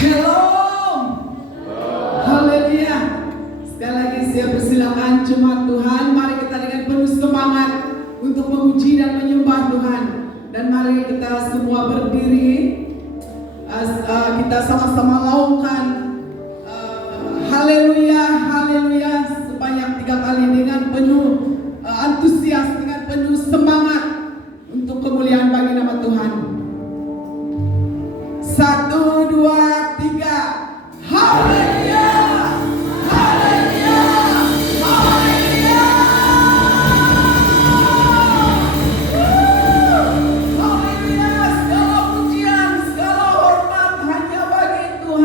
Shalom. Haleluya. Sekali lagi saya persilakan jemaat Tuhan, mari kita dengan penuh semangat untuk memuji dan menyembah Tuhan. Dan mari kita semua berdiri, kita sama-sama laungkan haleluya, haleluya sebanyak 3 kali dengan penuh antusias, dengan penuh semangat untuk kemuliaan bagi nama Tuhan. 1, 2, 3. Haleluya, haleluya, haleluya. Haleluya, segala pujian, segala hormat hanya bagi Tuhan.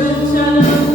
Bencana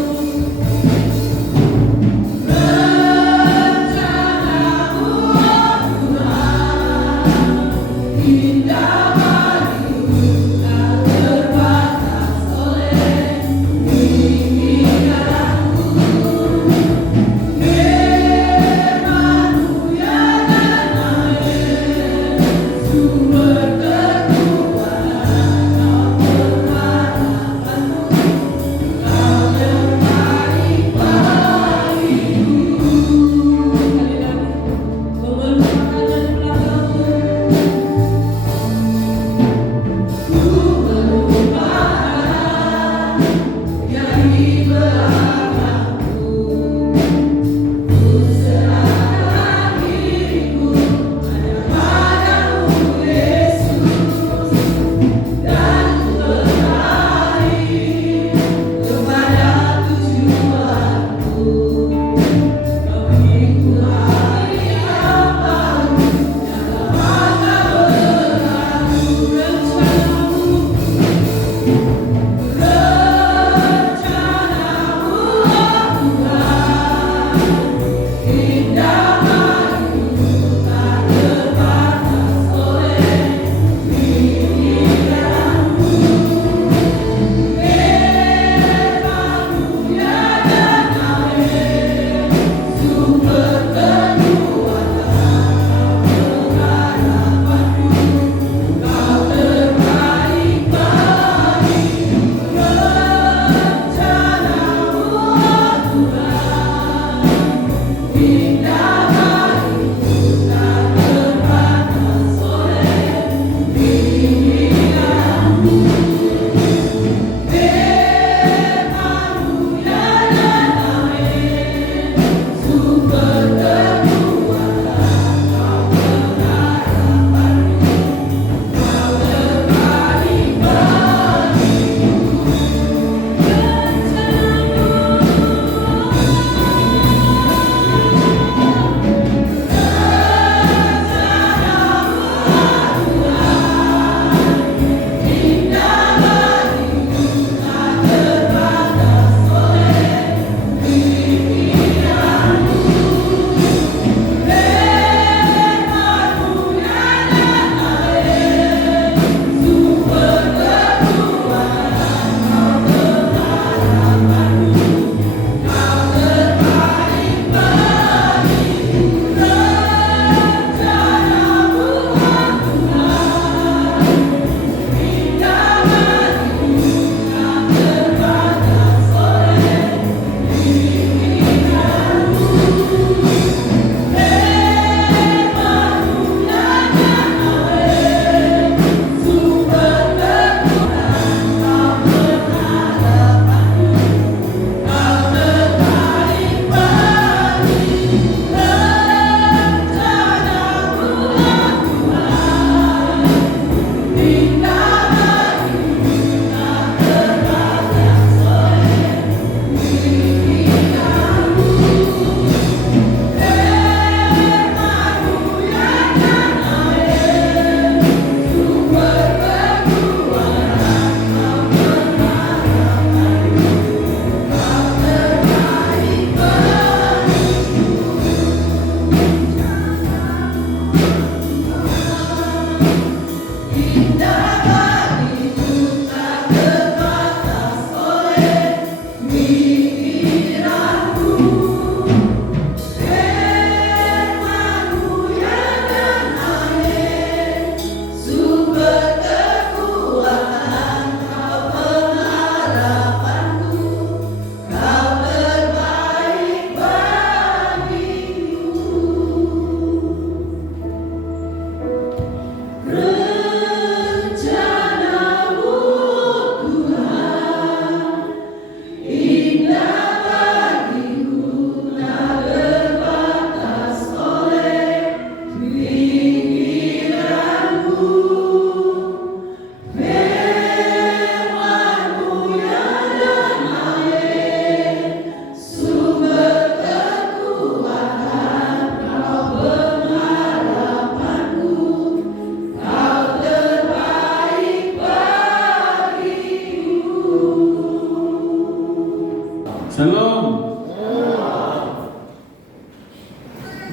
Shalom.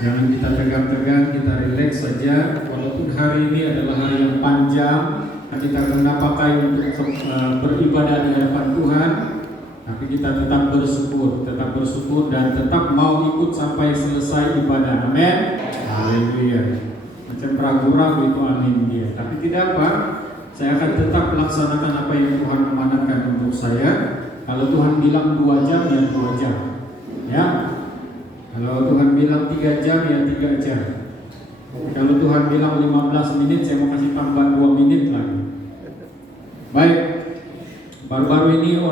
Jangan kita tegang-tegang, kita rileks saja. Walaupun hari ini adalah hari yang panjang, kita kena pakai untuk beribadah di hadapan Tuhan, tapi kita tetap bersyukur dan tetap mau ikut sampai selesai ibadah. Amin. Haleluya. Macam ragu-ragu itu amin dia. Tapi tidak apa, saya akan tetap melaksanakan apa yang Tuhan amanatkan untuk saya. Kalau Tuhan bilang 2 jam, ya 2 jam. Ya. Kalau Tuhan bilang 3 jam, ya 3 jam. Kalau Tuhan bilang 15 menit, saya mau kasih tambah 2 menit lagi. Baik. Baru-baru ini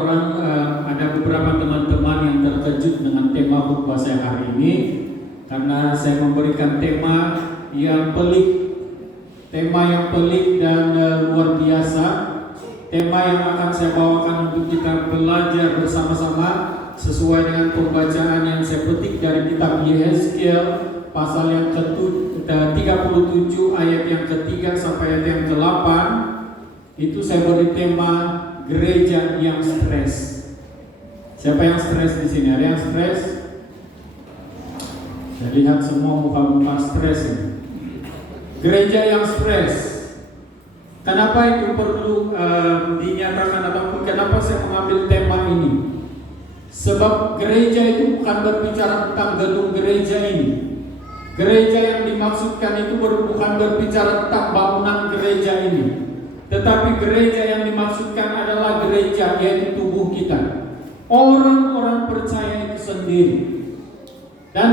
ada beberapa teman-teman yang terkejut dengan tema khotbah saya hari ini, karena saya memberikan tema yang pelik dan luar biasa. Tema yang akan saya bawakan untuk kita belajar bersama-sama sesuai dengan pembacaan yang saya petik dari kitab Yehezkiel pasal yang ke-37 ayat yang ke-3 sampai ayat yang ke-8. Itu saya beri tema gereja yang stres. Siapa yang stres di sini? Ada yang stres? Saya lihat semua muka-muka stres ini. Gereja yang stres. Kenapa itu perlu dinyatakan ataupun kenapa saya mengambil tema ini? Sebab gereja itu bukan berbicara tentang gedung gereja ini. Gereja yang dimaksudkan itu bukan berbicara tentang bangunan gereja ini, tetapi gereja yang dimaksudkan adalah gereja, yaitu tubuh kita, orang-orang percaya itu sendiri. Dan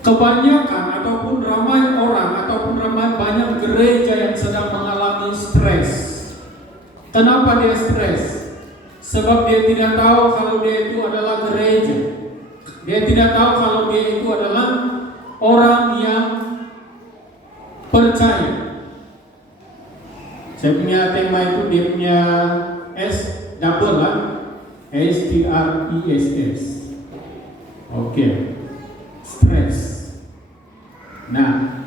kebanyakan ataupun ramai orang ataupun ramai banyak gereja yang sedang mengalami stres. Kenapa dia stres? Sebab dia tidak tahu kalau dia itu adalah gereja. Dia tidak tahu kalau dia itu adalah orang yang percaya. Saya punya tema itu, dia punya S double lah, STRESS. Oke. Stres. Nah,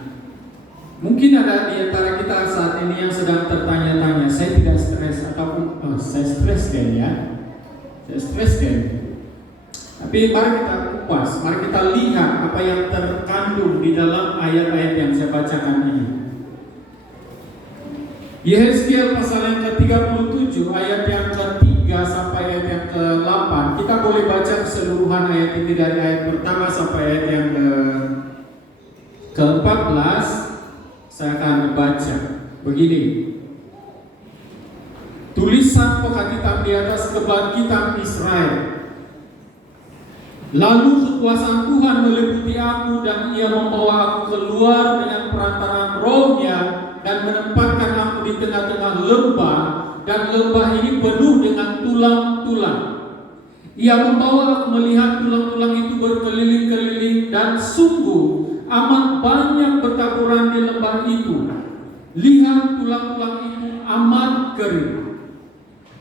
mungkin ada di antara kita saat ini yang sedang tertanya-tanya, saya tidak stres ataupun saya stres kan ya? Saya stres kan? Tapi mari kita kupas, mari kita lihat apa yang terkandung di dalam ayat-ayat yang saya bacakan ini. Yehezkiel pasal yang ke-37 ayat yang ke-3 sampai ayat yang ke-8. Kita boleh baca keseluruhan ayat ini dari ayat pertama sampai ayat yang ke-14. Saya akan baca begini. Tulisan pekatitan di atas kebangkitan Israel. Lalu kekuasaan Tuhan meliputi aku dan Ia membawa aku keluar dengan perantaraan rohnya dan menempatkan aku di tengah-tengah lembah, dan lembah ini penuh dengan tulang-tulang. Ia membawa aku melihat tulang-tulang itu berkeliling-keliling, dan sungguh amat banyak bertaburan di lembah itu. Lihat, tulang-tulang itu amat kering.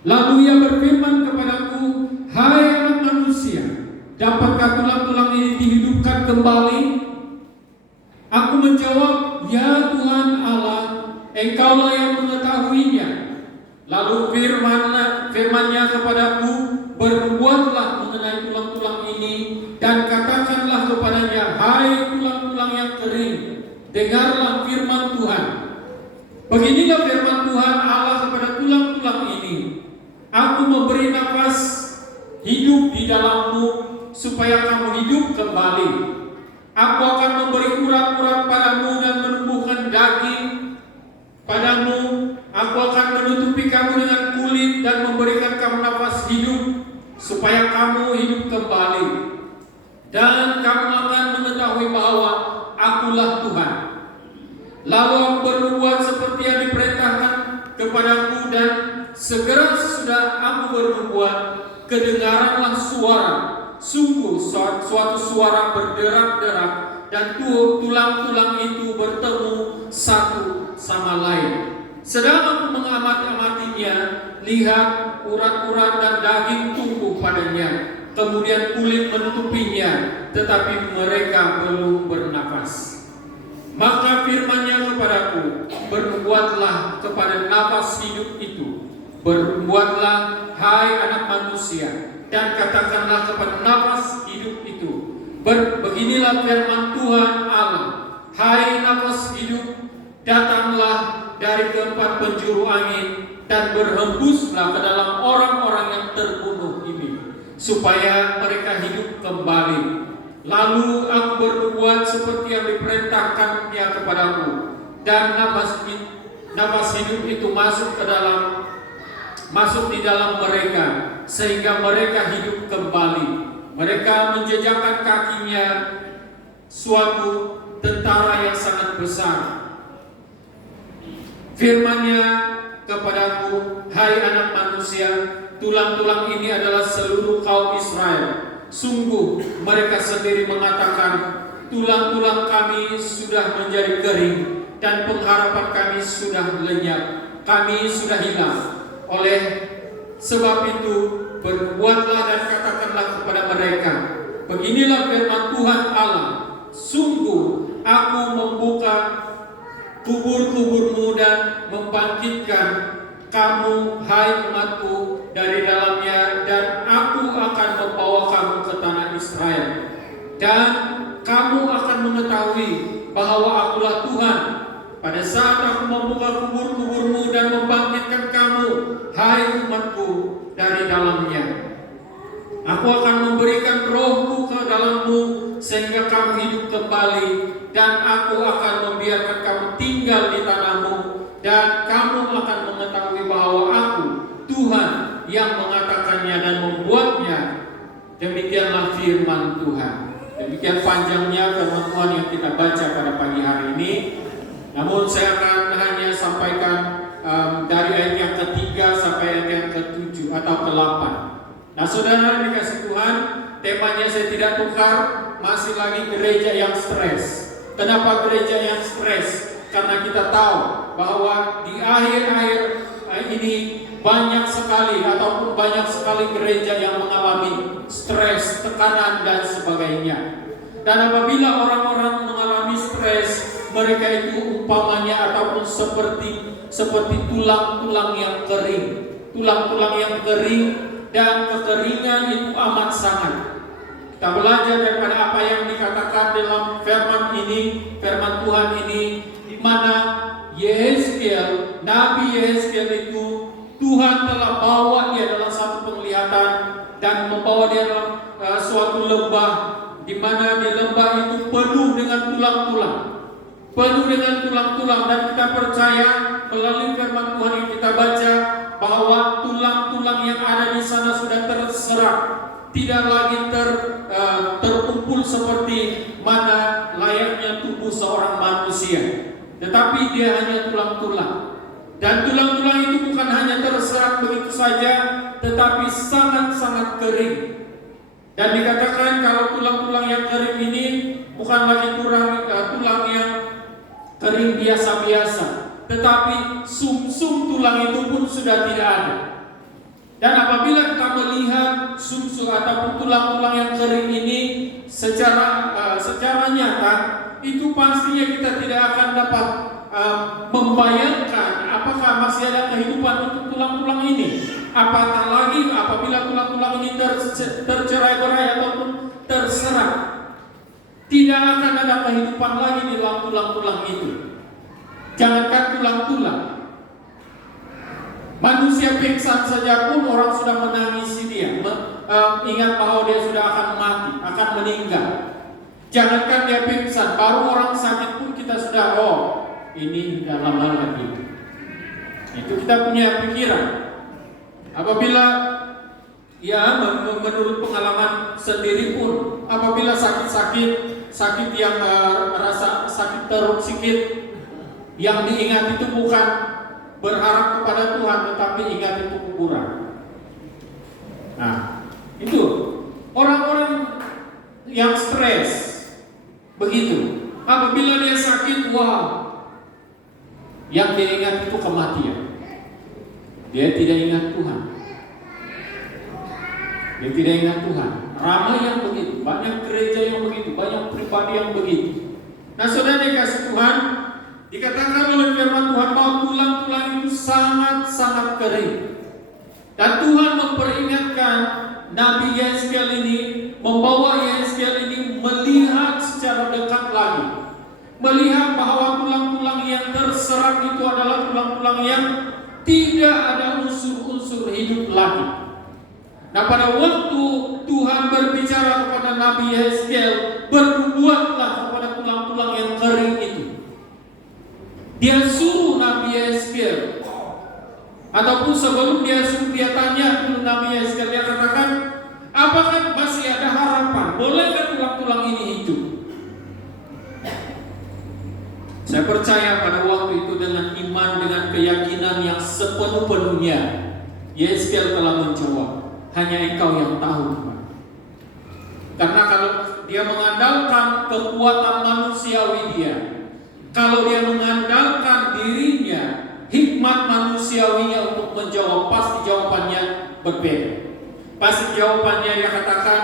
Lalu Ia berfirman kepadaku, hai anak manusia, dapatkah tulang-tulang ini dihidupkan kembali? Aku menjawab, ya Tuhan Allah, Engkaulah yang mengetahuinya. Lalu firman-Nya kepadaku, berbuatlah mengenai tulang-tulang ini, dan katakanlah kepadanya, hai tulang-tulang yang kering, dengarlah firman Tuhan. Beginilah firman Tuhan Allah kepada tulang-tulang ini, aku memberi nafas hidup di dalammu, supaya kamu hidup kembali. Aku akan memberi urat-urat padamu dan menumbuhkan daging padamu. Aku akan menutupi kamu dengan kulit dan memberikan kamu nafas hidup, supaya kamu hidup kembali. Dan kamu akan mengetahui bahwa Akulah Tuhan. Lalu aku berbuat seperti yang diperintahkan kepadaku, dan segera sesudah aku berbuat, kedengaranlah suara. Sungguh suatu suara berderak-derak, dan tulang-tulang itu bertemu satu sama lain. Sedang aku mengamati-amatinya, lihat urat-urat dan daging tumbuh padanya, kemudian kulit menutupinya, tetapi mereka belum bernafas. Maka firman-Nya kepadaku, berbuatlah kepada nafas hidup itu, Berbuatlah, hai anak manusia, dan katakanlah kepada nafas hidup itu, beginilah firman Tuhan Allah, hai nafas hidup, datanglah dari keempat penjuru angin dan berhembuslah ke dalam orang-orang yang terbunuh ini, supaya mereka hidup kembali. Lalu aku berbuat seperti yang diperintahkannya kepadaku, dan nafas hidup itu masuk di dalam mereka, sehingga mereka hidup kembali. Mereka menjejakkan kakinya suatu tentara yang sangat besar. Firman-Nya kepadaku, hai anak manusia, tulang-tulang ini adalah seluruh kaum Israel. Sungguh mereka sendiri mengatakan, tulang-tulang kami sudah menjadi kering, dan pengharapan kami sudah lenyap, kami sudah hilang. Oleh sebab itu, berbuatlah dan katakanlah kepada mereka, beginilah firman Tuhan Allah, sungguh aku membuka kubur-kuburmu dan membangkitkan kamu, hai umatku, dari dalamnya, dan aku akan membawa kamu ke tanah Israel. Dan kamu akan mengetahui bahwa akulah Tuhan, pada saat aku membuka kubur-kuburmu dan membangkitkan kamu, hai umatku, dari dalamnya. Aku akan memberikan rohku ke dalammu, sehingga kamu hidup kembali, dan aku akan membiarkan kamu tinggal di tanahmu, dan kamu akan mengetahui bahwa aku, Tuhan, yang mengatakannya dan membuatnya. Demikianlah firman Tuhan. Demikian panjangnya firman Tuhan yang kita baca pada pagi hari ini. Namun saya akan hanya sampaikan dari ayat yang ketiga sampai ayat yang ke-7 atau ke-8. Nah, saudara dikasih Tuhan, temanya saya tidak tukar, masih lagi gereja yang stres. Kenapa gereja yang stres? Karena kita tahu bahwa di akhir-akhir ini banyak sekali gereja yang mengalami stres, tekanan, dan sebagainya. Dan apabila orang-orang mengalami stres, mereka itu umpamanya ataupun seperti tulang-tulang yang kering. Tulang-tulang yang kering, dan kekeringan itu amat sangat. Kita belajar daripada apa yang dikatakan dalam firman Tuhan ini, di mana Yehezkiel, Nabi Yehezkiel itu Tuhan telah bawa dia dalam satu penglihatan dan membawa dia dalam suatu lembah, di mana di lembah itu penuh dengan tulang-tulang. Dan kita percaya melalui firman Tuhan yang kita baca bahwa tulang-tulang yang ada di sana sudah terserap, tidak lagi terkumpul seperti mana layaknya tubuh seorang manusia, tetapi dia hanya tulang-tulang. Dan tulang-tulang itu bukan hanya terserap begitu saja, tetapi sangat-sangat kering. Dan dikatakan kalau tulang-tulang yang kering ini bukan lagi tulang yang kering biasa-biasa, tetapi sumsum tulang itu pun sudah tidak ada. Dan apabila kita melihat sumsum ataupun tulang-tulang yang kering ini secara nyata, itu pastinya kita tidak akan dapat membayangkan apakah masih ada kehidupan untuk tulang-tulang ini. Apatah lagi apabila tulang-tulang ini tercerai-berai ataupun terserap, tidak akan ada kehidupan lagi di dalam tulang-tulang itu. Jangankan tulang-tulang, manusia pingsan saja pun orang sudah menangisi dia, ingat bahwa dia sudah akan mati, akan meninggal. Jangankan dia pingsan, baru orang sakit pun kita sudah, ini sudah lama lagi. Itu kita punya pikiran. Apabila menurut pengalaman sendiri pun, apabila sakit yang merasa sakit teruk sikit, yang diingat itu bukan berharap kepada Tuhan, tetapi ingat itu kuburan. Nah, itu orang-orang yang stres begitu. Apabila dia sakit, yang dia ingat itu kematian. Dia tidak ingat Tuhan. Dia tidak ingat Tuhan. Ramai yang begitu, banyak gereja yang begitu, banyak pribadi yang begitu. Nah, saudara dikasih Tuhan, dikatakan oleh firman Tuhan bahwa tulang-tulang itu sangat-sangat kering. Dan Tuhan memperingatkan Nabi Yeskel ini, membawa Yeskel ini melihat secara dekat lagi, melihat bahwa tulang-tulang yang terserak itu adalah tulang-tulang yang tidak ada unsur-unsur hidup lagi. Nah, pada waktu Tuhan berbicara kepada Nabi Yeskel, bernubuatlah kepada tulang-tulang yang kering itu. Dia suruh Nabi Yeskel, ataupun sebelum dia suruh, dia tanya dulu Nabi Yeskel, dia katakan, apakah masih ada harapan? Bolehkah tulang-tulang ini hidup? Saya percaya pada waktu itu dengan iman, dengan keyakinan yang sepenuh-penuhnya, Yeskel telah menjawab, hanya Engkau yang tahu, Tuhan. Karena kalau dia mengandalkan kekuatan manusiawi dia, kalau dia mengandalkan dirinya, hikmat manusiawinya untuk menjawab, pasti jawabannya berbeda. Pasti jawabannya dia katakan,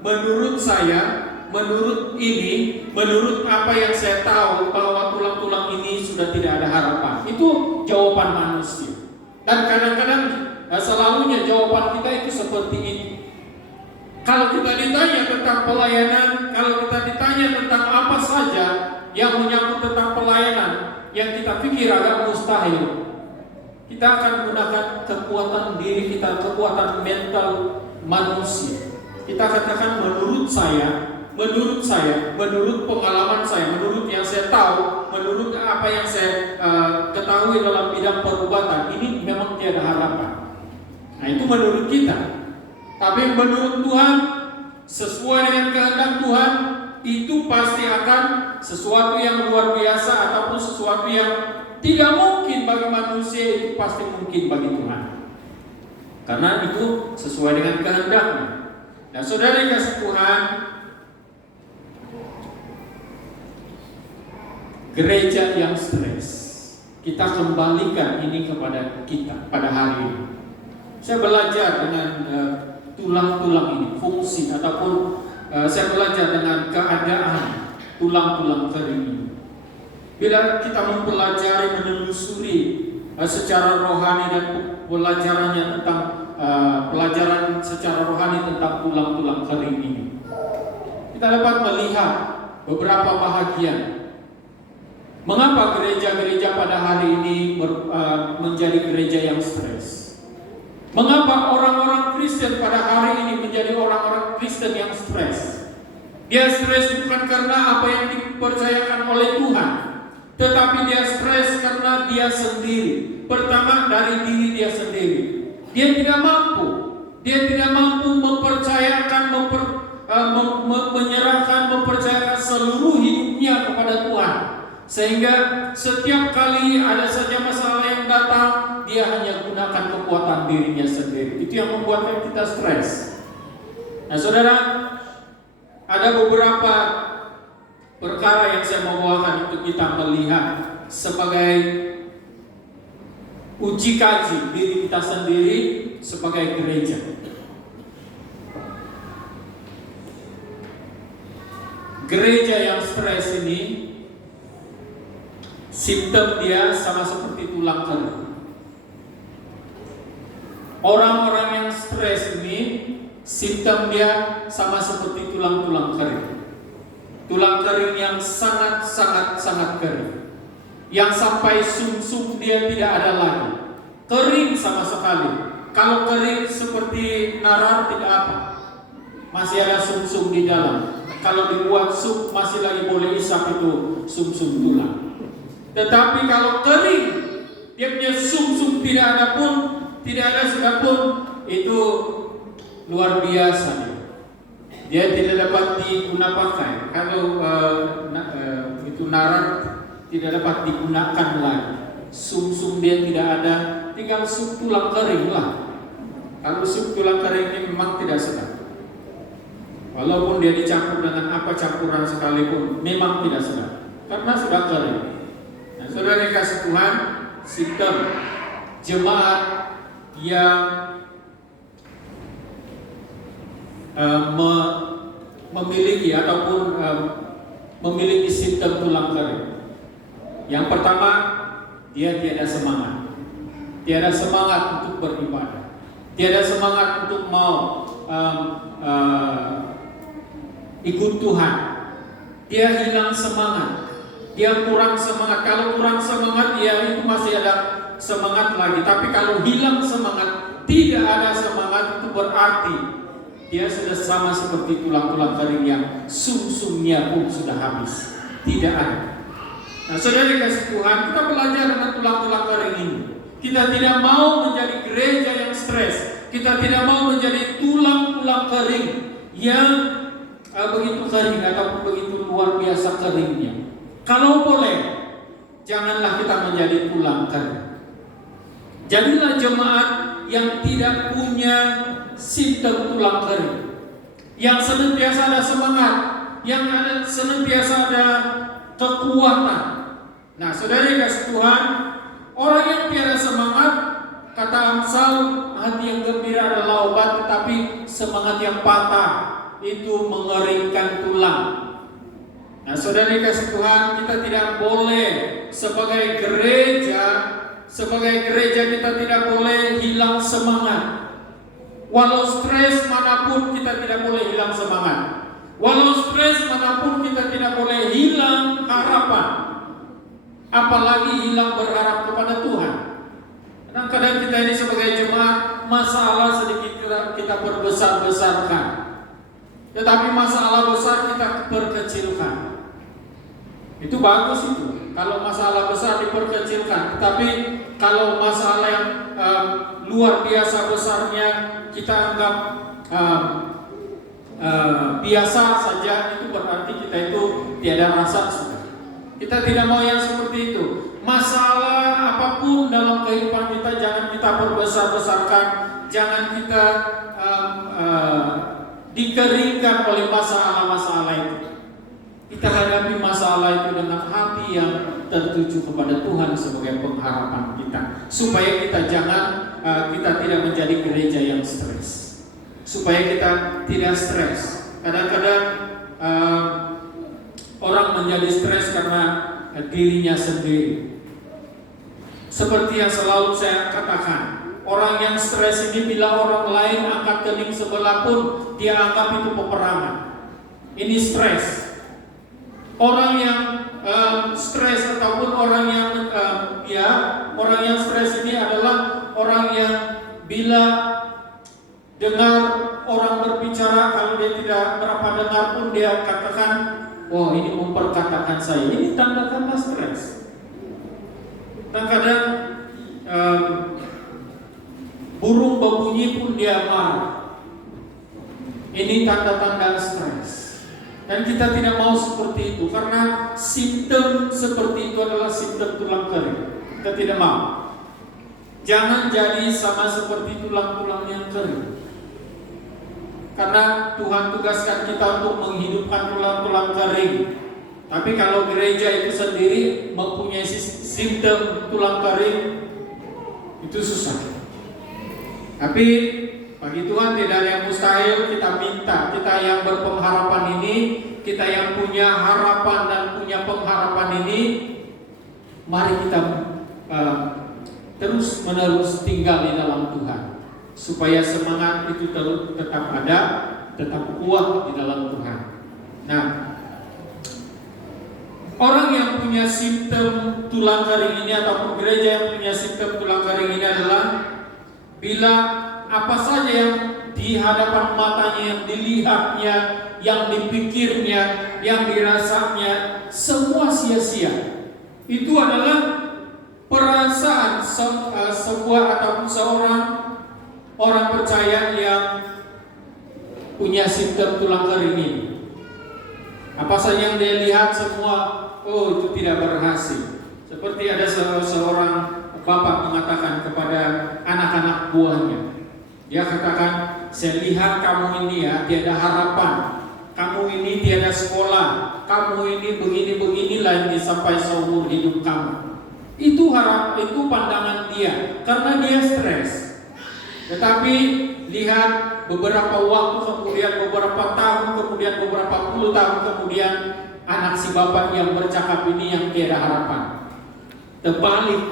menurut saya, menurut ini, menurut apa yang saya tahu, bahwa tulang-tulang ini sudah tidak ada harapan. Itu jawaban manusia. Dan kadang-kadang selalunya jawaban kita itu seperti ini. Kalau kita ditanya tentang pelayanan, kalau kita ditanya tentang apa saja yang menyangkut tentang pelayanan, yang kita pikir agak mustahil, kita akan menggunakan kekuatan diri kita, kekuatan mental manusia. Kita katakan menurut saya, menurut pengalaman saya, menurut yang saya tahu, menurut apa yang saya ketahui dalam bidang perubatan, ini memang tiada harapan. Nah, itu menurut kita. Tapi menurut Tuhan, sesuai dengan kehendak Tuhan, itu pasti akan sesuatu yang luar biasa, ataupun sesuatu yang tidak mungkin bagi manusia, itu pasti mungkin bagi Tuhan. Karena itu sesuai dengan kehendaknya. Nah, saudara yang kasih Tuhan, gereja yang stres, kita kembalikan ini kepada kita pada hari ini. Saya belajar dengan tulang-tulang ini, fungsi, ataupun saya belajar dengan keadaan tulang-tulang kering ini. Bila kita mempelajari, menelusuri secara rohani dan pelajarannya tentang pelajaran secara rohani tentang tulang-tulang kering ini, kita dapat melihat beberapa bahagian. Mengapa gereja-gereja pada hari ini menjadi gereja yang stres? Mengapa orang-orang Kristen pada hari ini menjadi orang-orang Kristen yang stres? Dia stres bukan karena apa yang dipercayakan oleh Tuhan, tetapi dia stres karena dia sendiri. Pertama, dari diri dia sendiri. Dia tidak mampu. Dia tidak mampu mempercayakan, menyerahkan, mempercayakan seluruh hidupnya kepada Tuhan. Sehingga setiap kali ada saja masalah yang datang, dia hanya gunakan kekuatan dirinya sendiri. Itu yang membuatkan kita stres. Nah, saudara, ada beberapa perkara yang saya mau bawakan untuk kita melihat sebagai uji kaji diri kita sendiri sebagai gereja. Gereja yang stres ini, simptom dia sama seperti tulang kering. Orang-orang yang stres ini, simptom dia sama seperti tulang-tulang kering. Tulang kering yang sangat kering, yang sampai sum-sum dia tidak ada lagi, kering sama sekali. Kalau kering seperti narar tidak apa, masih ada sum-sum di dalam. Kalau dibuat sup masih lagi boleh isap itu sum-sum tulang. Tetapi kalau kering, dia punya sum-sum tidak ada pun, tidak ada sedapun, itu luar biasa. Dia tidak dapat digunakan pakai. Kalau itu narar tidak dapat digunakan lagi. Sum-sum dia tidak ada, tinggal sup tulang kering lah. Kalau sup tulang kering ini memang tidak sedap. Walaupun dia dicampur dengan apa campuran sekalipun, memang tidak sedap karena sudah kering. Nah, saudara yang kasih Tuhan, sistem jemaat yang memiliki ataupun memiliki simptom tulang kering. Yang pertama, dia tiada semangat. tiada semangat untuk beribadah, tiada semangat untuk mau ikut Tuhan. Dia hilang semangat, dia kurang semangat. Kalau kurang semangat, ya itu masih ada semangat lagi. Tapi kalau hilang semangat, tidak ada semangat, itu berarti dia sudah sama seperti tulang-tulang kering yang sum-sumnya pun sudah habis. Tidak ada. Nah, saudara dikasih Tuhan, kita belajar dengan tulang-tulang kering ini. Kita tidak mau menjadi gereja yang stres. Kita tidak mau menjadi tulang-tulang kering yang begitu kering atau begitu luar biasa keringnya. Kalau boleh, janganlah kita menjadi tulang kering. Jadilah jemaat yang tidak punya simptom tulang kering, yang senantiasa ada semangat, yang senantiasa ada kekuatan. Nah, saudara kasih Tuhan, orang yang tiada semangat, kata Amsal, hati yang gembira adalah obat, tetapi semangat yang patah itu mengeringkan tulang. Nah, saudara kasih Tuhan, kita tidak boleh sebagai gereja kita tidak boleh hilang semangat. Walau stres manapun kita tidak boleh hilang semangat. Walau stres manapun kita tidak boleh hilang harapan. Apalagi hilang berharap kepada Tuhan. Kadang-kadang kita ini sebagai jemaat, masalah sedikit kita perbesar-besarkan, tetapi masalah besar kita perkecilkan. Itu bagus itu, kalau masalah besar diperkecilkan. Tetapi kalau masalah yang luar biasa besarnya kita anggap biasa saja, itu berarti kita itu tiada rasa sudah. Kita tidak mau yang seperti itu. Masalah apapun dalam kehidupan kita jangan kita perbesar-besarkan, jangan kita dikeringkan oleh masalah-masalah itu. Kita hadapi masalah itu dengan hati yang tertuju kepada Tuhan sebagai pengharapan kita, supaya kita kita tidak menjadi gereja yang stres, supaya kita tidak stres. Kadang-kadang orang menjadi stres karena dirinya sendiri. Seperti yang selalu saya katakan, orang yang stres ini bila orang lain angkat kening sebelah pun dia anggap itu peperangan. Ini stres. Orang yang stres ataupun orang yang stres ini adalah orang yang bila dengar orang berbicara, kalau dia tidak berapa dengar pun dia katakan, "Oh, ini memperkatakan saya." Ini tanda-tanda stres. Kadang-kadang burung berbunyi pun dia marah. Ini tanda-tanda stres. Dan kita tidak mau seperti itu, karena simptom seperti itu adalah simptom tulang kering. Kita tidak mau. Jangan jadi sama seperti tulang-tulang yang kering. Karena Tuhan tugaskan kita untuk menghidupkan tulang-tulang kering. Tapi kalau gereja itu sendiri mempunyai simptom tulang kering, itu susah. Tapi bagi Tuhan tidak ada yang mustahil. Kita minta, kita yang berpengharapan ini, kita yang punya harapan dan punya pengharapan ini, mari kita terus menerus tinggal di dalam Tuhan, supaya semangat itu tetap ada, tetap kuat di dalam Tuhan. Nah, orang yang punya simptom tulang kering ini ataupun gereja yang punya simptom tulang kering ini adalah bila apa saja yang di hadapan matanya, yang dilihatnya, yang dipikirnya, yang dirasanya, semua sia-sia. Itu adalah perasaan sebuah ataupun seorang orang percaya yang punya simptom tulang kering ini. Apa saja yang dia lihat semua, oh itu tidak berhasil. Seperti ada seorang bapak mengatakan kepada anak-anak buahnya, dia katakan, "Saya lihat kamu ini ya tiada harapan, kamu ini tiada sekolah, kamu ini begini-beginilah ini sampai seumur hidup kamu." Itu pandangan dia, karena dia stres. Tetapi lihat beberapa waktu kemudian, beberapa tahun kemudian, beberapa puluh tahun kemudian, anak si bapak yang bercakap ini yang tiada harapan. Terbalik,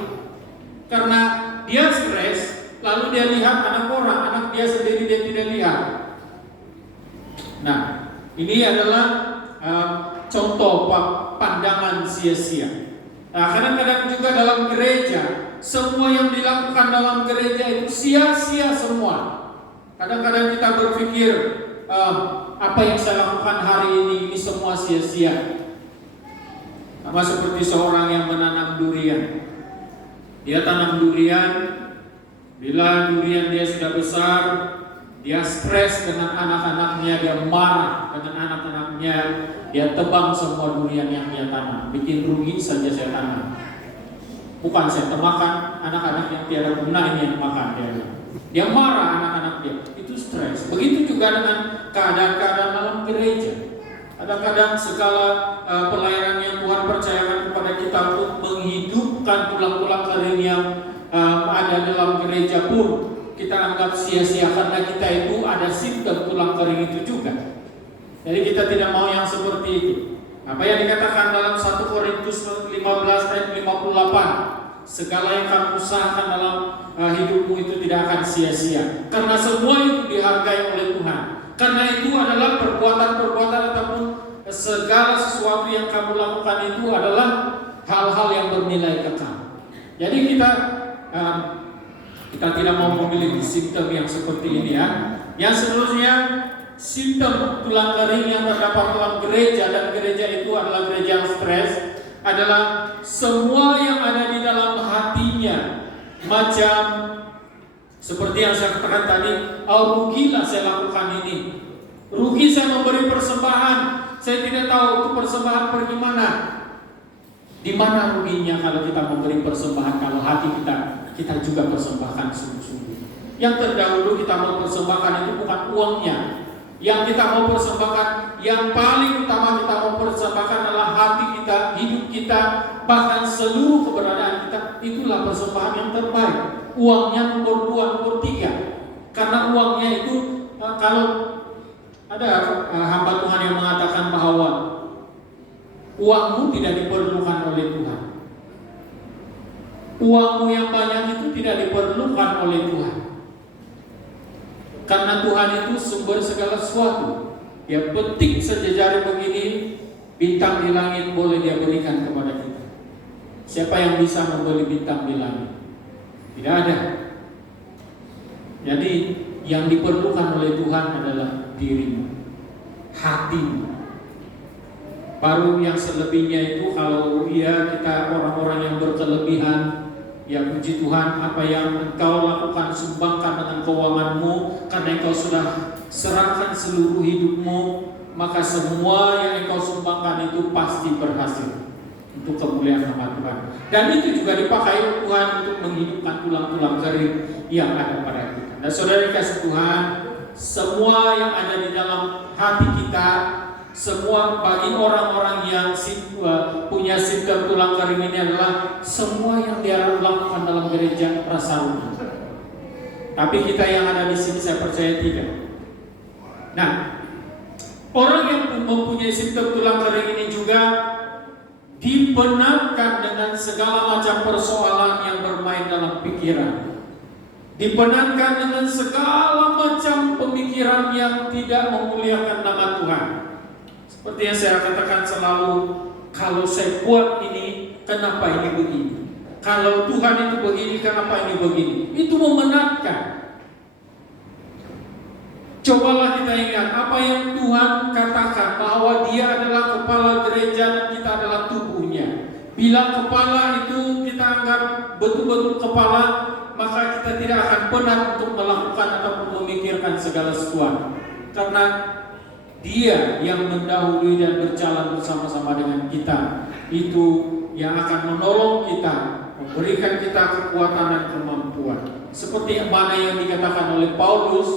karena dia stres, lalu dia lihat anak orang, anak dia sendiri dia tidak lihat. Nah, ini adalah contoh pandangan sia-sia. Nah, kadang-kadang juga dalam gereja, semua yang dilakukan dalam gereja itu sia-sia semua. Kadang-kadang kita berpikir, apa yang saya lakukan hari ini semua sia-sia. Sama seperti seorang yang menanam durian. Dia tanam durian, bila durian dia sudah besar, dia stres dengan anak-anaknya, dia marah dengan anak-anaknya, dia tebang semua durian yang dia tanam. Bikin rugi saja saya tanam. Bukan saya termakan, anak-anak yang tiada guna ini yang makan dia. Dia marah anak-anak dia, itu stres. Begitu juga dengan keadaan-keadaan dalam gereja. Kadang-kadang segala pelayanan yang Tuhan percayakan kepada kita untuk menghidupkan tulang-tulang kering yang ada dalam gereja pun kita anggap sia-sia karena kita itu ada simptom tulang kering itu juga. Jadi kita tidak mau yang seperti itu. Apa yang dikatakan dalam 1 Korintus 15 ayat 58, segala yang kamu usahakan dalam hidupmu itu tidak akan sia-sia, karena semua itu dihargai oleh Tuhan. Karena itu adalah perbuatan-perbuatan ataupun segala sesuatu yang kamu lakukan itu adalah hal-hal yang bernilai kekal. Jadi kita tidak mau memiliki simptom yang seperti ini ya. Yang seterusnya, simptom tulang kering yang terdapat dalam gereja, dan gereja itu adalah gereja yang stres, adalah semua yang ada di dalam hatinya. Macam seperti yang saya katakan tadi, rugilah saya lakukan ini, rugi saya memberi persembahan, saya tidak tahu itu persembahan pergi mana. Di mana ruginya kalau kita memberi persembahan, kalau hati kita juga persembahkan sungguh-sungguh. Yang terdahulu kita mau persembahkan itu bukan uangnya. Yang kita mau persembahkan, yang paling utama kita mau persembahkan adalah hati kita, hidup kita, bahkan seluruh keberadaan kita. Itulah persembahan yang terbaik. Uangnya nomor 2, nomor 3. Karena uangnya itu, kalau ada hamba Tuhan yang mengatakan bahwa uangmu tidak diperlukan oleh Tuhan. Uangmu yang banyak itu tidak diperlukan oleh Tuhan. Karena Tuhan itu sumber segala sesuatu. Dia petik saja jari begini, bintang di langit boleh dia berikan kepada kita. Siapa yang bisa membeli bintang di langit? Tidak ada. Jadi yang diperlukan oleh Tuhan adalah dirimu, hatimu. Baru yang selebihnya itu kalau kita orang-orang yang berkelebihan, ya puji Tuhan, apa yang engkau lakukan sumbangkan dengan keuanganmu, karena engkau sudah serahkan seluruh hidupmu, maka semua yang engkau sumbangkan itu pasti berhasil untuk kemuliaan nama Tuhan. Dan itu juga dipakai Tuhan untuk menghidupkan tulang-tulang kering yang ada pada kita. Dan saudara dikasih Tuhan, semua yang ada di dalam hati kita, semua bagi orang-orang yang punya simptom tulang kering ini adalah semua yang dia lakukan dalam gereja rasa rugi. Tapi kita yang ada di sini saya percaya tidak. Nah, orang yang mempunyai simptom tulang kering ini juga dipenatkan dengan segala macam persoalan yang bermain dalam pikiran. Dipenatkan dengan segala macam pemikiran yang tidak memuliakan nama Tuhan. Seperti yang saya katakan selalu, kalau saya buat ini, kenapa ini begini? Kalau Tuhan itu begini, kenapa ini begini? Itu memenatkan. Cobalah kita ingat apa yang Tuhan katakan, bahwa Dia adalah kepala gereja dan kita adalah tubuhnya. Bila kepala itu kita anggap betul-betul kepala, maka kita tidak akan penat untuk melakukan ataupun memikirkan segala sesuatu. Karena Dia yang mendahului dan berjalan bersama-sama dengan kita, itu yang akan menolong kita, memberikan kita kekuatan dan kemampuan. Seperti mana yang dikatakan oleh Paulus,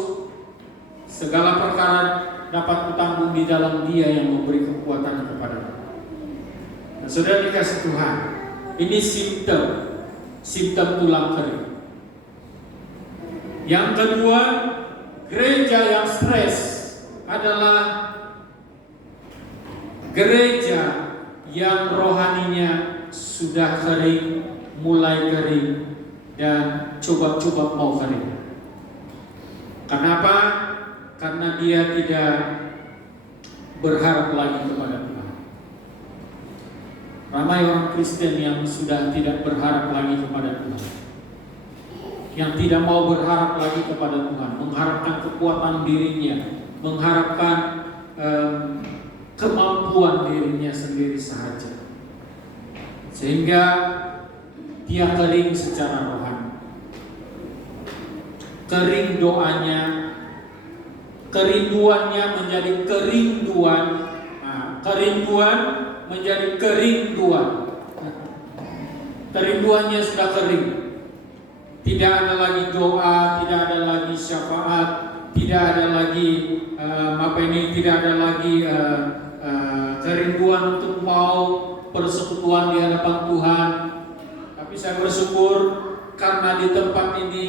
segala perkara dapat kutanggung di dalam Dia yang memberi kekuatan kepada kita. Nah, saudara dikasih Tuhan, ini simptom tulang kering. Yang kedua, gereja yang stres adalah gereja yang rohaninya sudah kering, mulai kering, dan coba-coba mau kering. Kenapa? Karena dia tidak berharap lagi kepada Tuhan. Ramai orang Kristen yang sudah tidak berharap lagi kepada Tuhan, yang tidak mau berharap lagi kepada Tuhan, mengharapkan kekuatan dirinya, mengharapkan kemampuan dirinya sendiri saja, sehingga dia kering secara rohani. Kering doanya, kerinduannya menjadi kerinduan, kerinduan menjadi kerinduan. Kerinduannya sudah kering. Tidak ada lagi doa, tidak ada lagi syafaat, tidak ada lagi tidak ada lagi kerinduan untuk mau persekutuan di hadapan Tuhan. Tapi saya bersyukur karena di tempat ini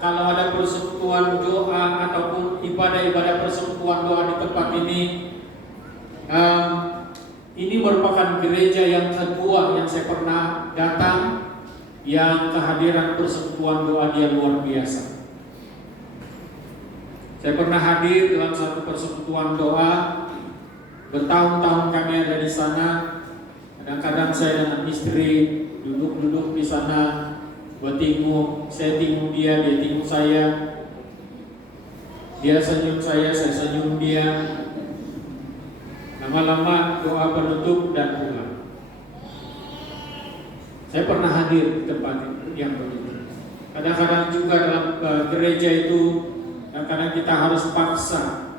kalau ada persekutuan doa ataupun ibadah-ibadah persekutuan doa di tempat ini merupakan gereja yang kedua yang saya pernah datang, yang kehadiran persekutuan doa dia luar biasa. Saya pernah hadir dalam satu persekutuan doa, bertahun-tahun kami ada di sana. Kadang-kadang saya dengan istri duduk-duduk di sana, bertinggung, saya tinggung dia tinggung saya. Dia senyum saya senyum dia. Lama-lama doa penutup dan pulang. Saya pernah hadir di tempat yang begitu. Kadang-kadang juga dalam gereja itu, kadang-kadang kita harus paksa.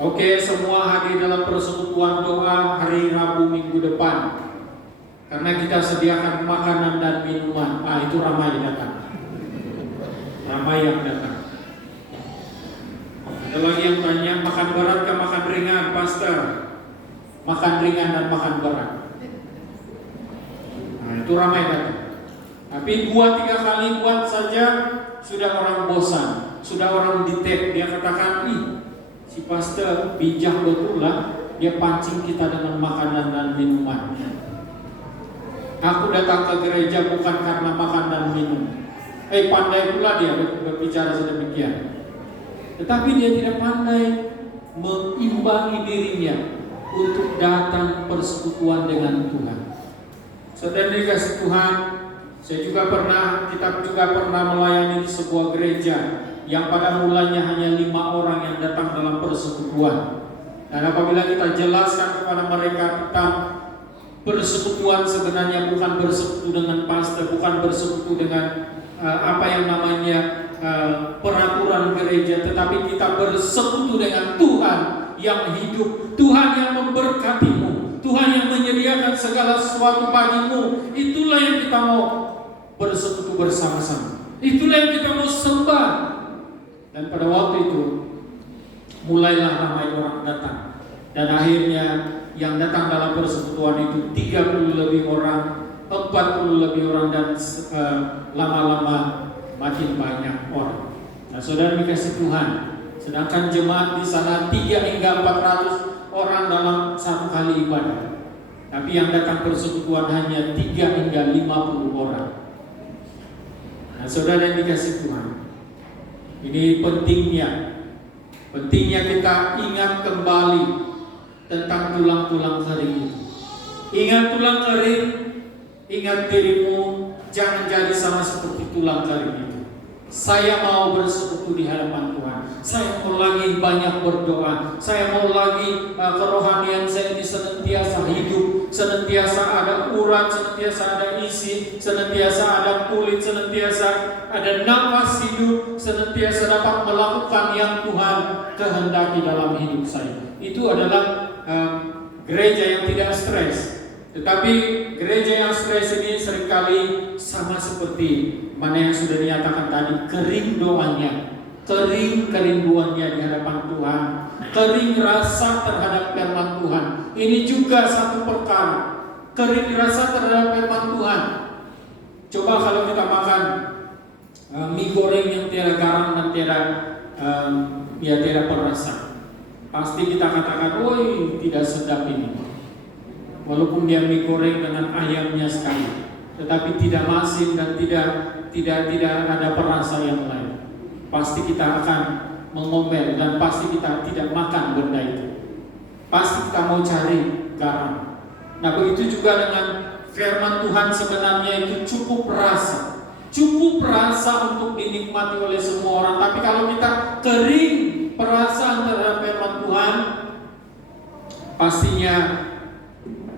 Oke, semua hadir dalam persekutuan doa hari Rabu minggu depan, karena kita sediakan makanan dan minuman. Itu ramai datang. Ramai yang datang. Ada lagi yang tanya, makan berat ke makan ringan, pastor? Makan ringan dan makan berat. Itu ramai datang. Tapi 2-3 kali buat saja sudah orang bosan, sudah orang ditek. Dia katakan, si pastor bijak betul lah, dia pancing kita dengan makanan dan minuman. Aku datang ke gereja bukan karena makan dan minum. Pandai pula dia berbicara sedemikian. Tetapi dia tidak pandai mengimbangi dirinya untuk datang persekutuan dengan Tuhan. Saudara dikasih Tuhan, kita juga pernah melayani di sebuah gereja yang pada mulanya hanya 5 orang yang datang dalam persekutuan. Dan apabila kita jelaskan kepada mereka tentang persekutuan sebenarnya bukan bersekutu dengan pastor, bukan bersekutu dengan apa yang namanya peraturan gereja, tetapi kita bersekutu dengan Tuhan yang hidup, Tuhan yang memberkatimu, Tuhan yang menyediakan segala sesuatu bagimu. Itulah yang kita mau bersekutu bersama-sama. Itulah yang kita mau sembah. Dan pada waktu itu mulailah ramai orang datang. Dan akhirnya yang datang dalam persekutuan itu 30 lebih orang, 40 lebih orang, dan lama-lama makin banyak orang. Nah, saudara dikasih Tuhan, sedangkan jemaat di sana 3 hingga 400 orang dalam satu kali ibadah. Tapi yang datang persekutuan hanya 3 hingga 50 orang. Nah, saudara yang dikasih Tuhan, ini pentingnya kita ingat kembali tentang tulang-tulang kering itu. Ingat tulang kering, ingat dirimu, jangan jadi sama seperti tulang kering itu. Saya mau bersekutu di hadapan Tuhan. Saya mau lagi banyak berdoa. Saya mau lagi kerohanian saya ini senantiasa hidup, senantiasa ada urat, senantiasa ada isi, senantiasa ada kulit, senantiasa ada nafas hidup, senantiasa dapat melakukan yang Tuhan kehendaki dalam hidup saya. Itu adalah gereja yang tidak stres. Tetapi gereja yang stres ini seringkali sama seperti mana yang sudah dinyatakan tadi, kering doanya, kering kerinduannya di hadapan Tuhan, kering rasa terhadap firman Tuhan. Ini juga satu perkara, kering rasa terhadap firman Tuhan. Coba kalau kita makan mie goreng yang tiada garam dan tiada perasa, pasti kita katakan, woi tidak sedap ini. Walaupun dia mie goreng dengan ayamnya sekali, tetapi tidak masin dan tidak tidak ada perasa yang lain. Pasti kita akan mengomel dan pasti kita tidak makan benda itu. Pasti kita mau cari garam. Nah, begitu juga dengan firman Tuhan, sebenarnya itu cukup perasa untuk dinikmati oleh semua orang. Tapi kalau kita kering perasaan terhadap firman Tuhan, pastinya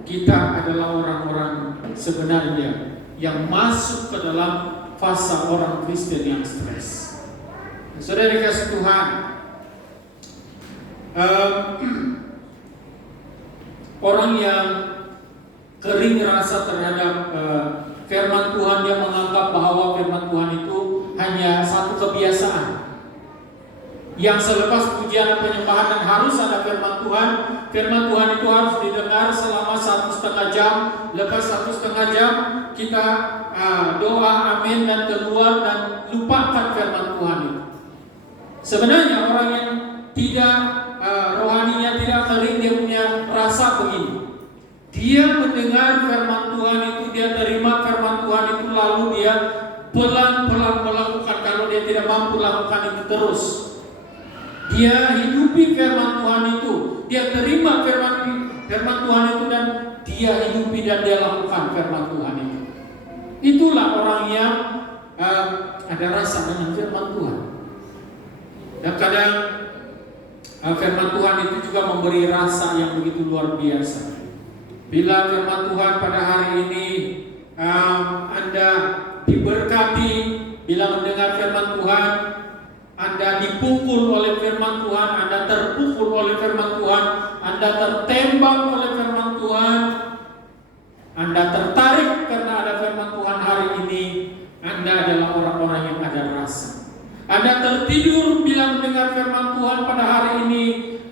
kita adalah orang-orang sebenarnya yang masuk ke dalam fase orang Kristen yang stres. Saudara dikasih Tuhan, orang yang kering rasa terhadap firman Tuhan, dia menganggap bahwa firman Tuhan itu hanya satu kebiasaan. Yang selepas pujian dan penyembahan dan harus ada firman Tuhan. Firman Tuhan itu harus didengar selama 1,5 jam. Lepas 1,5 jam kita doa amin dan keluar dan lupakan firman Tuhan itu. Sebenarnya orang yang tidak rohaninya tidak kering, dia punya rasa begini. Dia mendengar firman Tuhan itu, dia terima firman Tuhan itu, lalu dia pelan-pelan melakukan. Kalau dia tidak mampu lakukan itu terus, dia hidupi firman Tuhan itu, dia terima firman Tuhan itu dan dia hidupi dan dia lakukan firman Tuhan itu. Itulah orang yang ada rasa dengan firman Tuhan. Dan kadang firman Tuhan itu juga memberi rasa yang begitu luar biasa. Bila firman Tuhan pada hari ini Anda diberkati, bila mendengar firman Tuhan, Anda dipukul oleh firman Tuhan, Anda terpukul oleh firman Tuhan, Anda tertembak oleh firman Tuhan, Anda tertarik karena ada firman Tuhan hari ini, Anda adalah orang-orang yang ada rasa. Anda tertidur bila mendengar firman Tuhan pada hari ini,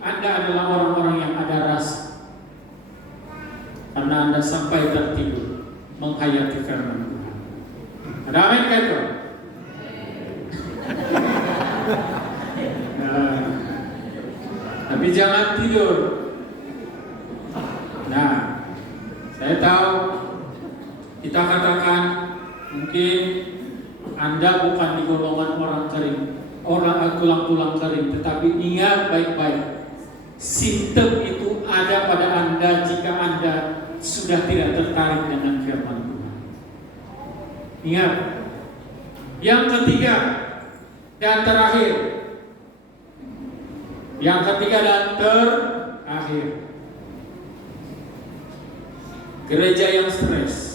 Anda adalah orang-orang yang ada rasa. Karena Anda sampai tertidur menghayati firman Tuhan. Ada amin kan itu? Tapi jangan tidur. Nah, saya tahu kita katakan mungkin Anda bukan di golongan orang kering, orang tulang-tulang kering, tetapi ingat baik-baik, simptom itu ada pada Anda jika Anda sudah tidak tertarik dengan firman Tuhan. Ingat, yang ketiga dan terakhir, gereja yang stres.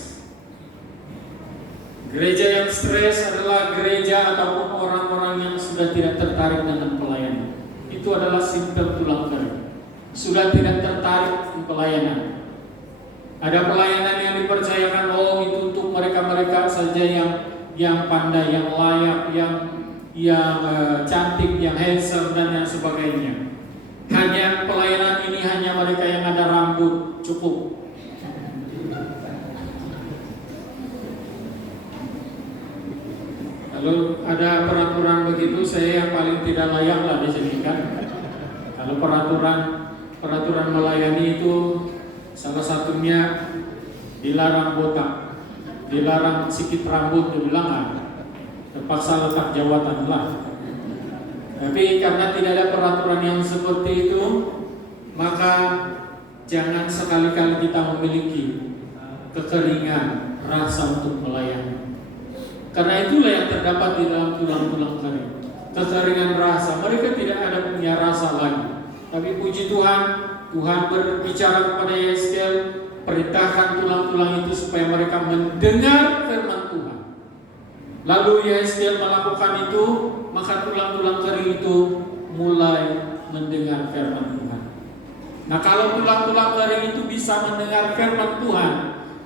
Gereja yang stres adalah gereja ataupun orang-orang yang sudah tidak tertarik dengan pelayanan. Itu adalah simptom tulang kering. Sudah tidak tertarik di pelayanan. Ada pelayanan yang dipercayakan, itu untuk mereka-mereka saja yang pandai, yang layak, yang cantik, yang handsome dan yang sebagainya. Hanya pelayanan ini hanya mereka yang ada rambut cukup. Kalau ada peraturan begitu, saya yang paling tidak layak lah di sini kan. Kalau peraturan melayani itu salah satunya dilarang botak, dilarang sikit rambut, dibilang terpaksa letak jawatan lah. Tapi karena tidak ada peraturan yang seperti itu, maka jangan sekali-kali kita memiliki kekeringan rasa untuk melayani. Karena itulah yang terdapat di dalam tulang-tulang kering, kekeringan rasa. Mereka tidak ada punya rasa lagi. Tapi puji Tuhan, Tuhan berbicara kepada Yeskel, perintahkan tulang-tulang itu supaya mereka mendengar firman Tuhan. Lalu Yeskel melakukan itu, maka tulang-tulang kering itu mulai mendengar firman Tuhan. Nah, kalau tulang-tulang kering itu bisa mendengar firman Tuhan,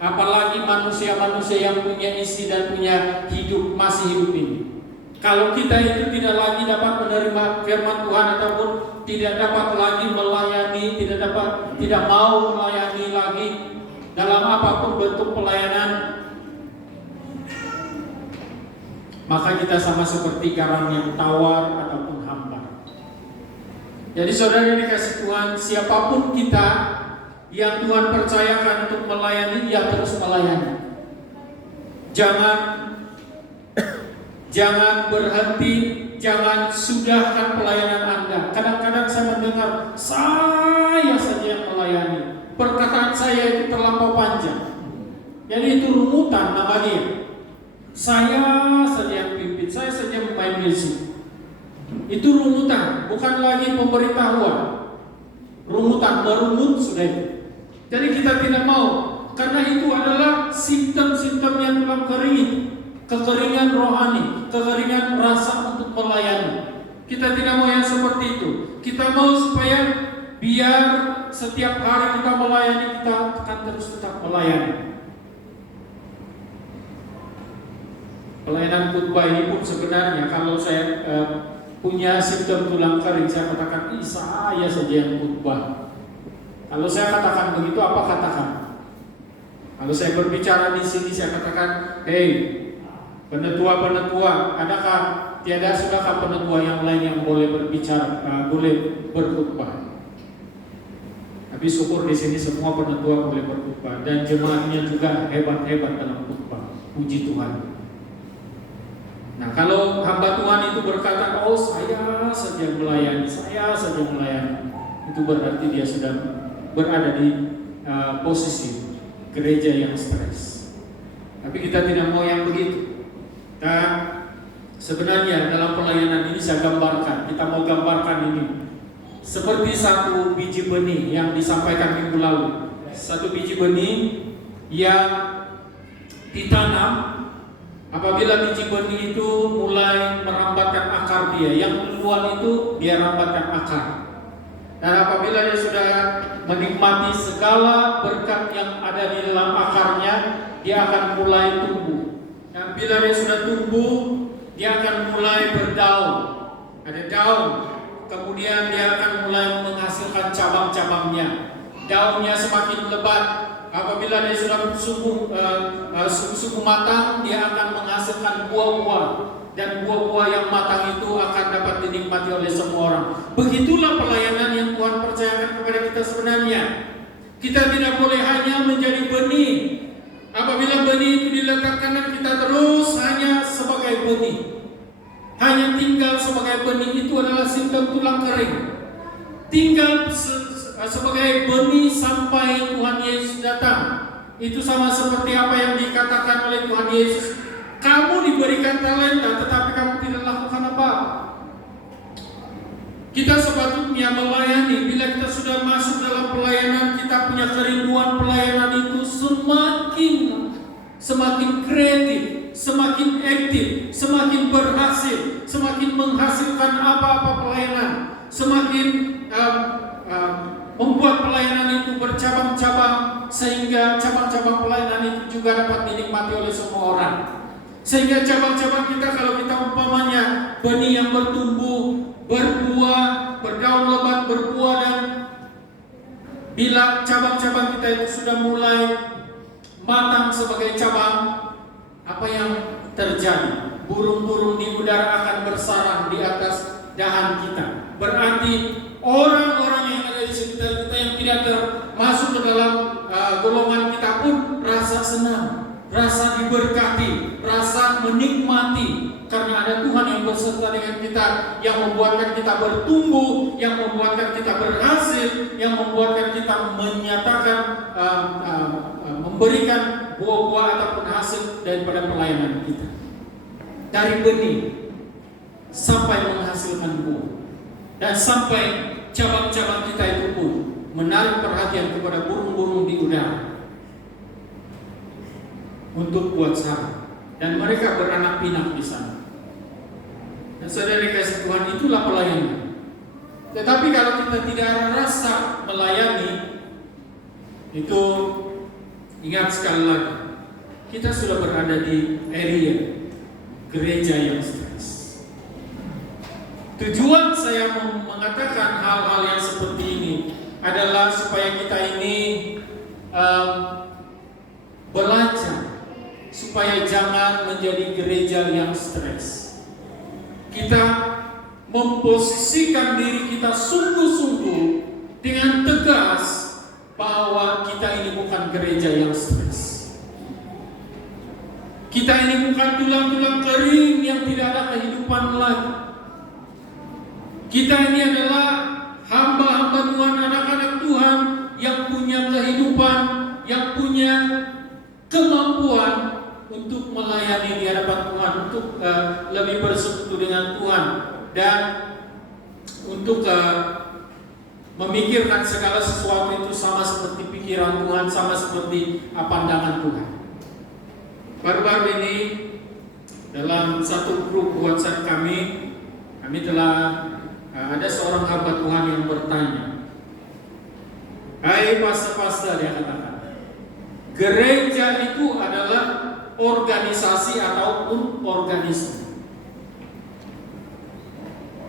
apalagi manusia-manusia yang punya isi dan punya hidup, masih hidup ini. Kalau kita itu tidak lagi dapat menerima firman Tuhan ataupun tidak dapat lagi melayani, tidak mau melayani lagi dalam apapun bentuk pelayanan, maka kita sama seperti garam yang tawar ataupun hambar. Jadi saudara dikasih Tuhan, siapapun kita yang Tuhan percayakan untuk melayani, ya terus melayani. Jangan Jangan berhenti, jangan sudahkan pelayanan Anda. Kadang-kadang saya mendengar, saya saja yang melayani. Perkataan saya itu terlampau panjang. Jadi itu rumutan namanya. Saya saja yang pimpin, saya saja main musik. Itu rumutan, bukan lagi pemberitahuan. Rumutan, merumut sudah itu. Jadi kita tidak mau, karena itu adalah simptom-simptom yang dalam kekeringan rohani, kekeringan rasa untuk melayani. Kita tidak mau yang seperti itu. Kita mau supaya biar setiap hari kita melayani, kita akan terus tetap melayani. Pelayanan khotbah ini pun sebenarnya kalau saya punya simptom tulang kering, saya katakan, saya saja yang khotbah. Kalau saya katakan begitu, apa katakan? Kalau saya berbicara di sini, saya katakan, hei, penetua-penetua, sudahkah penetua yang lain yang boleh berbicara, boleh berkhotbah? Tapi syukur di sini semua penetua boleh berkhotbah dan jemaatnya juga hebat-hebat dalam khotbah. Puji Tuhan. Nah, kalau hamba Tuhan itu berkata, oh saya saja melayani, itu berarti dia sudah berada di posisi gereja yang stres. Tapi kita tidak mau yang begitu. Dan sebenarnya dalam pelayanan ini saya gambarkan, kita mau gambarkan ini seperti satu biji benih yang disampaikan minggu lalu. Satu biji benih yang ditanam. Apabila biji benih itu mulai merambatkan akar dia, yang duluan itu dia rambatkan akar. Dan apabila dia sudah menikmati segala berkat yang ada di dalam akarnya, dia akan mulai tumbuh. Dan bila dia sudah tumbuh, dia akan mulai berdaun. Ada daun, kemudian dia akan mulai menghasilkan cabang-cabangnya. Daunnya semakin lebat. Apabila dia sudah sungguh matang, dia akan menghasilkan buah-buah, dan buah-buah yang matang itu akan dapat dinikmati oleh semua orang. Begitulah pelayanan yang Tuhan percayakan kepada kita sebenarnya. Kita tidak boleh hanya menjadi benih. Apabila benih itu diletakkan dan kita terus hanya sebagai benih, hanya tinggal sebagai benih, itu adalah simptom tulang kering. Tinggal sebagai benih sampai Tuhan Yesus datang. Itu sama seperti apa yang dikatakan oleh Tuhan Yesus. Kamu diberikan talenta, tetapi kamu tidak lakukan apa-apa. Kita sepatutnya melayani. Bila kita sudah masuk dalam pelayanan, kita punya kerinduan pelayanan itu semakin kreatif, semakin aktif, semakin berhasil, semakin menghasilkan apa-apa pelayanan, semakin membuat pelayanan itu bercabang-cabang, sehingga cabang-cabang pelayanan itu juga dapat dinikmati oleh semua orang. Sehingga cabang-cabang kita, kalau kita umpamanya benih yang bertumbuh, berbuah, berdaun lebat, berbuah, dan bila cabang-cabang kita itu sudah mulai matang sebagai cabang, apa yang terjadi? Burung-burung di udara akan bersarang di atas dahan kita. Berarti orang-orang yang ada di sekitar kita yang tidak termasuk ke dalam golongan kita pun rasa senang, rasa diberkati, rasa menikmati, karena ada Tuhan yang berserta dengan kita, yang membuatkan kita bertumbuh, yang membuatkan kita berhasil, yang membuatkan kita menyatakan memberikan buah-buah ataupun hasil daripada pelayanan kita. Dari benih sampai menghasilkan buah, dan sampai cabang-cabang kita itu pun menarik perhatian kepada burung-burung di udara untuk buat sarang, dan mereka beranak pinak di sana. Dan saudara dikasih Tuhan, itulah pelayanan. Tetapi kalau kita tidak ada rasa melayani, itu ingat sekali lagi, kita sudah berada di area gereja yang stres. Tujuan saya mengatakan hal-hal yang seperti ini adalah supaya kita ini belajar, supaya jangan menjadi gereja yang stres. Kita memposisikan diri kita sungguh-sungguh dengan tegas bahwa kita ini bukan gereja yang stres. Kita ini bukan tulang-tulang kering yang tidak ada kehidupan lagi. Kita ini adalah hamba-hamba Tuhan, anak-anak Tuhan yang punya kehidupan, yang punya kemampuan untuk melayani di hadapan Tuhan, untuk lebih bersekutu dengan Tuhan, dan untuk memikirkan segala sesuatu itu sama seperti pikiran Tuhan, sama seperti pandangan Tuhan. Baru-baru ini dalam satu grup WhatsApp kami telah ada seorang hamba Tuhan yang bertanya, "Hai pastor-pastor," dia katakan, "gereja itu adalah organisasi ataupun organisme?"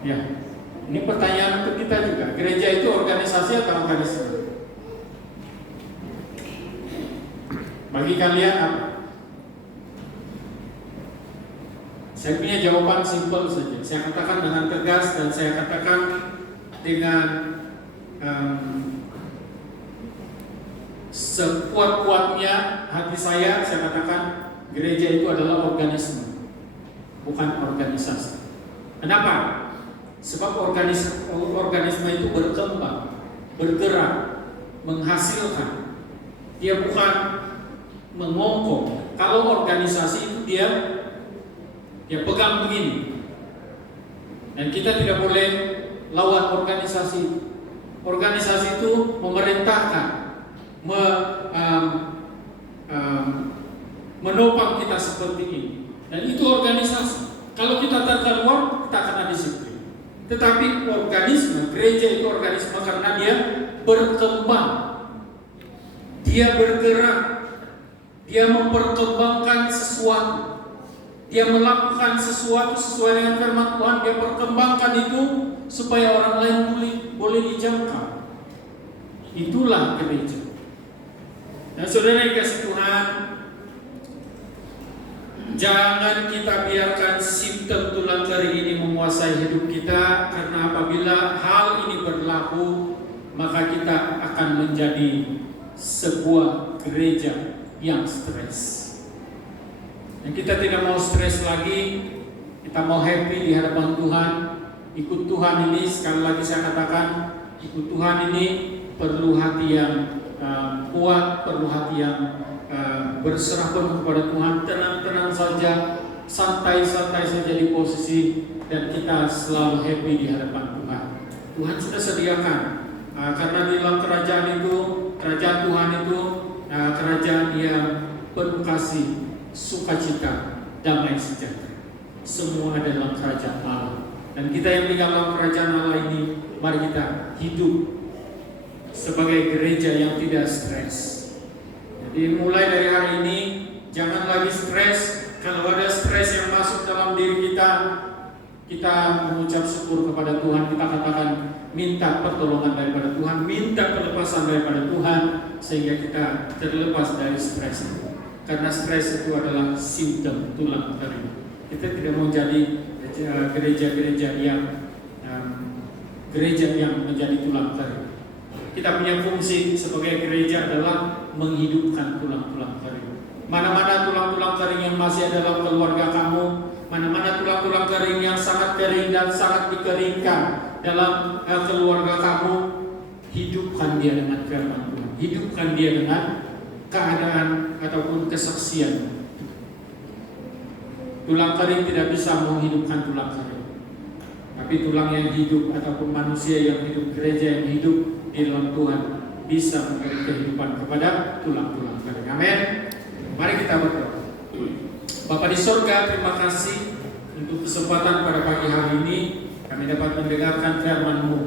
Ya, ini pertanyaan untuk kita juga. Gereja itu organisasi atau organisme? Bagi kalian apa? Saya punya jawaban simpel saja. Saya katakan dengan tegas dan saya katakan dengan sekuat-kuatnya hati saya katakan gereja itu adalah organisme, bukan organisasi. Kenapa? Sebab organisme itu berkembang, bergerak, menghasilkan. Dia bukan mengongkong. Kalau organisasi itu dia pegang begini. Dan kita tidak boleh lawan organisasi. Organisasi itu memerintahkan, menopang kita seperti ini. Dan itu organisasi. Kalau kita terkeluar, kita akan disiplin. Tetapi organisme, gereja itu organisme karena dia berkembang, dia bergerak, dia memperkembangkan sesuatu. Dia melakukan sesuatu sesuai dengan firman Tuhan. Dia perkembangkan itu supaya orang lain boleh dijangkau. Itulah gereja. Dan saudara yang kasih Tuhan, jangan kita biarkan simptom tulang kering ini menguasai hidup kita. Karena apabila hal ini berlaku, maka kita akan menjadi sebuah gereja yang stres. Dan kita tidak mau stres lagi, kita mau happy di hadapan Tuhan. Ikut Tuhan ini, sekali lagi saya katakan, ikut Tuhan ini perlu hati yang kuat, perlu hati yang berserah penuh kepada Tuhan. Tenang-tenang saja, santai-santai saja di posisi, dan kita selalu happy di hadapan Tuhan. Tuhan sudah sediakan, karena di dalam kerajaan itu, kerajaan Tuhan itu kerajaan yang penuh kasih, sukacita, damai sejahtera. Semua ada dalam kerajaan Allah. Dan kita yang tinggal dalam kerajaan Allah ini, mari kita hidup sebagai gereja yang tidak stres. Jadi mulai dari hari ini, jangan lagi stres. Kalau ada stres yang masuk dalam diri kita, kita mengucap syukur kepada Tuhan. Kita katakan, minta pertolongan daripada Tuhan, minta kelepasan daripada Tuhan, sehingga kita terlepas dari stres. Karena stres itu adalah simptom tulang kering. Kita tidak mau jadi gereja-gereja yang menjadi tulang kering. Kita punya fungsi sebagai gereja adalah menghidupkan tulang-tulang kering. Mana-mana tulang-tulang kering yang masih ada dalam keluarga kamu, mana-mana tulang-tulang kering yang sangat kering dan sangat dikeringkan dalam keluarga kamu, hidupkan dia dengan firman Tuhan. Hidupkan dia dengan keadaan ataupun kesaksian. Tulang kering tidak bisa menghidupkan tulang kering, tapi tulang yang hidup ataupun manusia yang hidup, gereja yang hidup di dalam Tuhan bisa memberi kehidupan kepada tulang-tulang kering. Amin. Mari kita berdoa. Bapa di surga, terima kasih untuk kesempatan pada pagi hari ini kami dapat mendengarkan firman-Mu.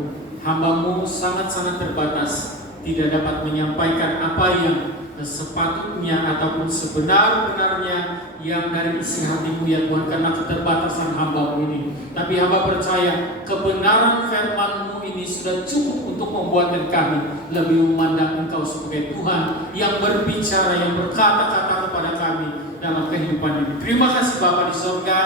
Hamba-Mu sangat-sangat terbatas, tidak dapat menyampaikan apa yang sepatutnya ataupun sebenar-benarnya yang dari isi hati-Mu ya Tuhan, karena keterbatasan hamba-Mu ini. Tapi hamba percaya kebenaran firman-Mu ini sudah cukup untuk membuatkan kami lebih memandang Engkau sebagai Tuhan yang berbicara, yang berkata-kata kepada kami dalam kehidupan ini. Terima kasih Bapa di surga,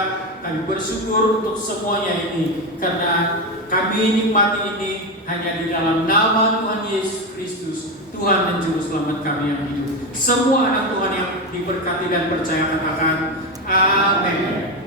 kami bersyukur untuk semuanya ini, karena kami nikmati ini hanya di dalam nama Tuhan Yesus Kristus, Tuhan dan Juru Selamat kami yang hidup. Semua anak Tuhan yang diberkati dan percaya katakan Amin.